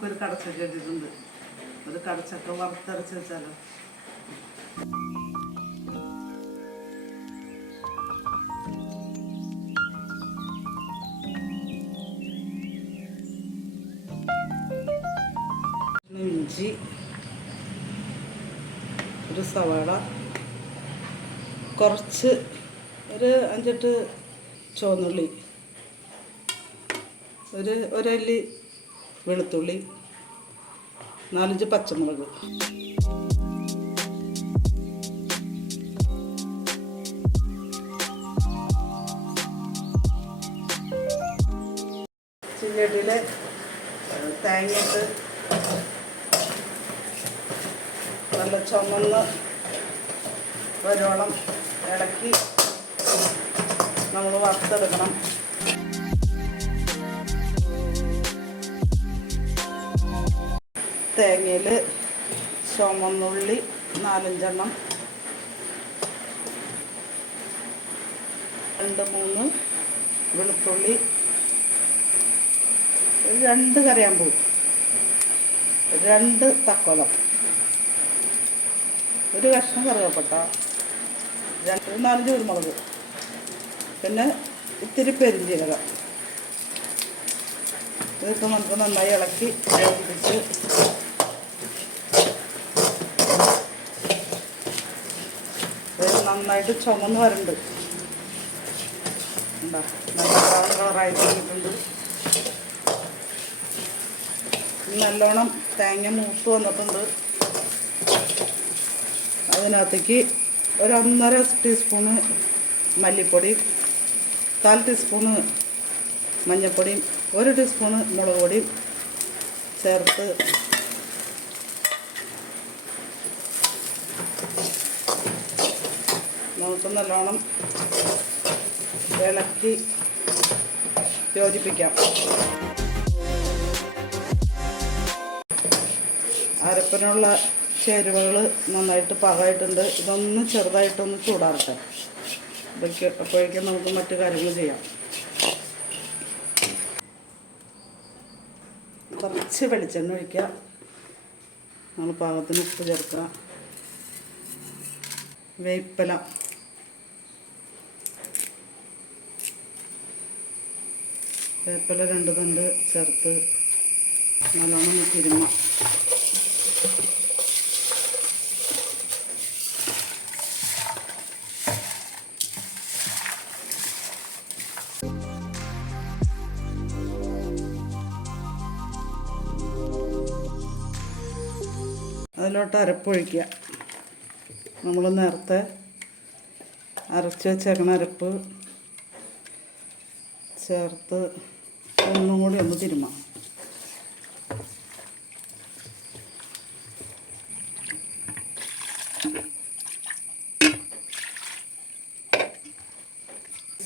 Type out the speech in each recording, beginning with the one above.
നമുക്കൊരു കടച്ചക്ക ഇട്ടിട്ടുണ്ട്. ഒരു കടച്ചക്ക വറുത്തരച്ച് വെച്ചാലോ. ഇഞ്ചി, ഒരു സവാള, കുറച്ച് ഒരു 5-8 ചുവന്നുള്ളി, ഒരല്ലി വെളുത്തുള്ളി, 4-5 പച്ചമുളക്, ചീനച്ചട്ടിയിൽ തേങ്ങയിട്ട് നല്ല ചുമന്ന് വരുവോളം ഇളക്കി നമ്മൾ വറുത്തെടുക്കണം. തേങ്ങയിൽ ചുമന്നുള്ളി 4-5 എണ്ണം, 2-3 വെളുത്തുള്ളി, 2 കറിയാമ്പൂ, 2 തക്കോലം, 1 കഷ്ണം കറുകപ്പട്ട, 4 കുരുമുളക്, പിന്നെ ഇത്തിരി പെരിഞ്ജീരകം. ഇതൊക്കെ നമുക്ക് നന്നായി ഇളക്കി യോജിപ്പിച്ച് നന്നായിട്ട് ചുമന്ന് വരണ്ട്. എന്താ നല്ല ബ്രൗൺ കളറായി കഴിഞ്ഞിട്ടുണ്ട്. നല്ലോണം തേങ്ങ മൂത്ത് വന്നിട്ടുണ്ട്. അതിനകത്തേക്ക് ഒരു 1.5 ടീസ്പൂണ് മല്ലിപ്പൊടി, 1/4 ടീസ്പൂണ് മഞ്ഞൾപ്പൊടിയും 1 ടീസ്പൂണ് മുളക് പൊടിയും ചേർത്ത് നമുക്ക് നല്ലോണം ഇളക്കി യോജിപ്പിക്കാം. അരപ്പിനുള്ള ചേരുവകൾ നന്നായിട്ട് പാകമായിട്ടുണ്ട്. ഇതൊന്ന് ചെറുതായിട്ടൊന്ന് ചൂടാറട്ടെ. അപ്പോഴേക്കും നമുക്ക് മറ്റു കാര്യങ്ങൾ ചെയ്യാം. കുറച്ച് വെളിച്ചെണ്ണ ഒഴിക്കുക. നമ്മൾ പാകത്തിന് ഉപ്പ് ചേർക്കുക. വേപ്പില, വേപ്പില 2 തണ്ട് ചേർത്ത് നല്ലോണം തിരുമ്മ. അതിലോട്ട് അരപ്പൊഴിക്കുക. നമ്മൾ നേരത്തെ അരച്ച് വെച്ചേക്കണ അരപ്പ് ചേർത്ത് ഒന്നും കൂടി ഒന്ന് തിരുമ്മാം.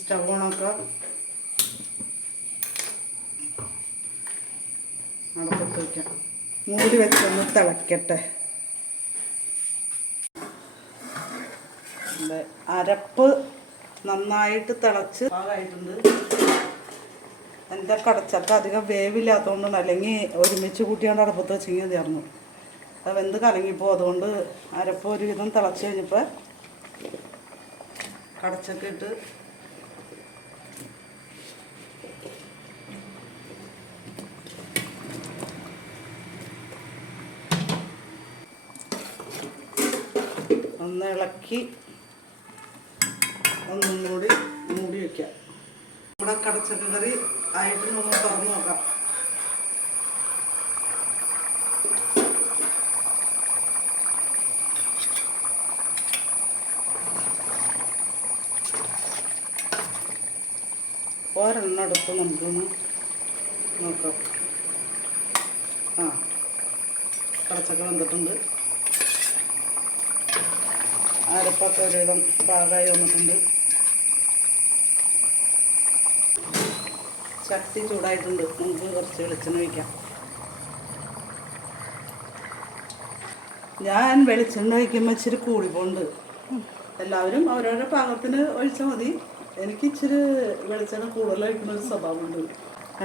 സ്റ്റവ് ഓണാക്കാം. അടുപ്പത്ത് വയ്ക്കാം. മൂടി വെച്ചൊന്ന് തിളക്കട്ടെ. അരപ്പ് നന്നായിട്ട് തിളച്ച് പാകമായിട്ടുണ്ട്. എൻ്റെ കടച്ചക്ക അധികം വേവില്ലാത്തതുകൊണ്ടാണ്. അല്ലെങ്കിൽ ഒരുമിച്ച് കൂട്ടിയാണ്ട് അടുപ്പത്ത് വെച്ചെങ്കിൽ തീർന്നു. അത് വെന്ത് കലങ്ങിപ്പോൾ. അതുകൊണ്ട് അരപ്പ് ഒരുവിധം തിളച്ച് കഴിഞ്ഞപ്പോൾ കടച്ചക്ക ഇട്ട് ഒന്ന് ഇളക്കി ഒന്നും കൂടി മൂടി വയ്ക്കാം. നമ്മുടെ കടച്ചക്ക കറി ആയിട്ട് നമുക്ക് തുറന്ന് നോക്കാം. ഒരെണ്ണം എടുത്ത് നമുക്കൊന്ന് നോക്കാം. കടച്ചക്ക വെന്തിട്ടുണ്ട്. അരപ്പൊക്കെ ഒരുവിധം പാകമായി വന്നിട്ടുണ്ട്. ചട്ടി ചൂടായിട്ടുണ്ട്. നമുക്ക് കുറച്ച് വെളിച്ചെണ്ണ ഒഴിക്കാം. ഞാൻ വെളിച്ചെണ്ണ ഒഴിക്കുമ്പോൾ ഇച്ചിരി കൂടിപ്പോണ്ട്. എല്ലാവരും അവരവരുടെ പാകത്തിന് ഒഴിച്ചാൽ മതി. എനിക്ക് ഇച്ചിരി വെളിച്ചെണ്ണ കൂടുതൽ ഒഴിക്കുന്ന ഒരു സ്വഭാവമുണ്ട്.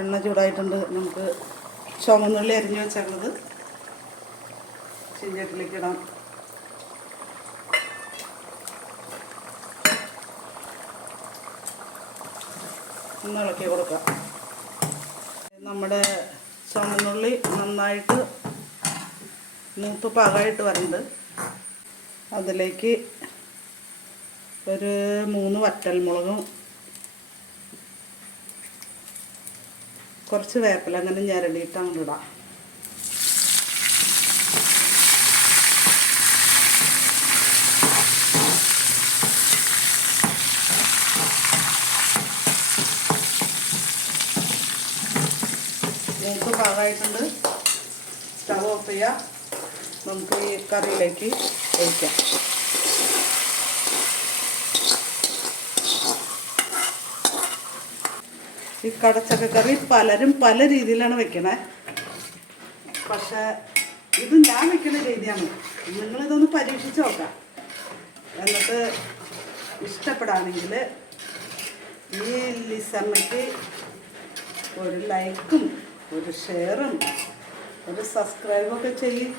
എണ്ണ ചൂടായിട്ടുണ്ട്. നമുക്ക് ചുവന്നുള്ളി അരിഞ്ഞു വെച്ചേക്കുന്നത് ചീഞ്ചട്ടിലേക്ക് ഇടാം. ഒന്ന് ഇളക്കി കൊടുക്കാം. നമ്മുടെ ചുവന്നുള്ളി നന്നായിട്ട് മൂത്ത് പാകമായിട്ട് വരുന്നുണ്ട്. അതിലേക്ക് ഒരു 3 വറ്റൽമുളകും കുറച്ച് വേപ്പില അങ്ങനെ ഞരടിയിട്ട് അങ്ങോട്ട് ഇടാം. മൂത്ത് പാകമായിട്ടുണ്ട്. സ്റ്റവ് ഓഫ് ചെയ്യുക. നമുക്ക് ഈ കറിയിലേക്ക് ഒഴിക്കാം. ഈ കടച്ചക്കക്കറി പലരും പല രീതിയിലാണ് വെക്കണേ. പക്ഷേ ഇത് ഞാൻ വെക്കുന്ന രീതിയാണ്. നിങ്ങളിതൊന്ന് പരീക്ഷിച്ച് നോക്കാം. എന്നിട്ട് ഇഷ്ടപ്പെടുകയാണെങ്കിൽ ഈ ലിസമ്മയ്ക്ക് ഒരു ലൈക്കും ഒരു ഷെയറും ഒരു സബ്സ്ക്രൈബൊക്കെ ചെയ്യും.